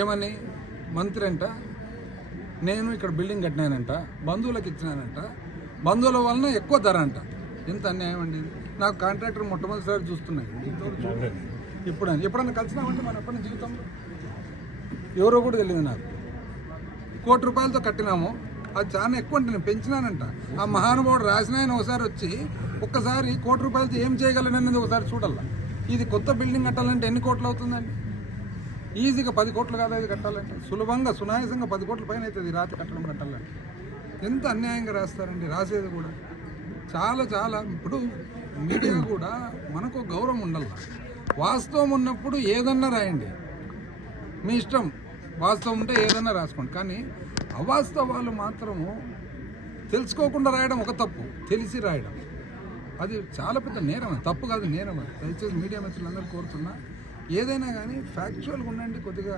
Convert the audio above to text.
ఏమని మంత్రి అంట నేను ఇక్కడ బిల్డింగ్ కట్టినానంట, బంధువులకు ఇచ్చినానంట, బంధువుల వలన ఎక్కువ ధర అంట. ఎంత అన్యాయం అండి ఇది. నాకు కాంట్రాక్టర్ మొట్టమొదటిసారి చూస్తున్నాను, ఇంతవరకు చూడలేదు. ఎప్పుడన్నా కలిసినామంటే మనం ఎప్పుడన్నా జీవితంలో ఎవరో కూడా తెలియదు నాకు. ₹1 కోటి కట్టినాము, అది చాలా ఎక్కువ అంటే నేను పెంచినానంట. ఆ మహానుభావుడు రాసిన ఆయన ఒకసారి వచ్చి ఒక్కసారి ₹1 కోటి ఏం చేయగలననేది ఒకసారి చూడాల. ఇది కొత్త బిల్డింగ్ కట్టాలంటే ఎన్ని కోట్లు అవుతుందండి? ఈజీగా 10 కోట్లు కాదు ఇది కట్టాలంటే, సులభంగా సునాయాసంగా 10 కోట్ల పైన అవుతుంది రాత్రి కట్టడం కట్టాలంటే. ఎంత అన్యాయంగా రాస్తారండి రాసేది కూడా. చాలా ఇప్పుడు మీడియా కూడా మనకు గౌరవం ఉండాలి. వాస్తవం ఉన్నప్పుడు ఏదన్నా రాయండి, మీ ఇష్టం. వాస్తవం ఉంటే ఏదన్నా రాసుకోండి, కానీ అవాస్తవాలు మాత్రము తెలుసుకోకుండా రాయడం ఒక తప్పు, తెలిసి రాయడం అది చాలా పెద్ద నేరం. తప్పు కాదు, నేరం. దయచేసి మీడియా మిత్రులందరూ కోరుతున్నా, ఏదైనా కానీ ఫ్యాక్చువల్గా ఉండండి కొద్దిగా.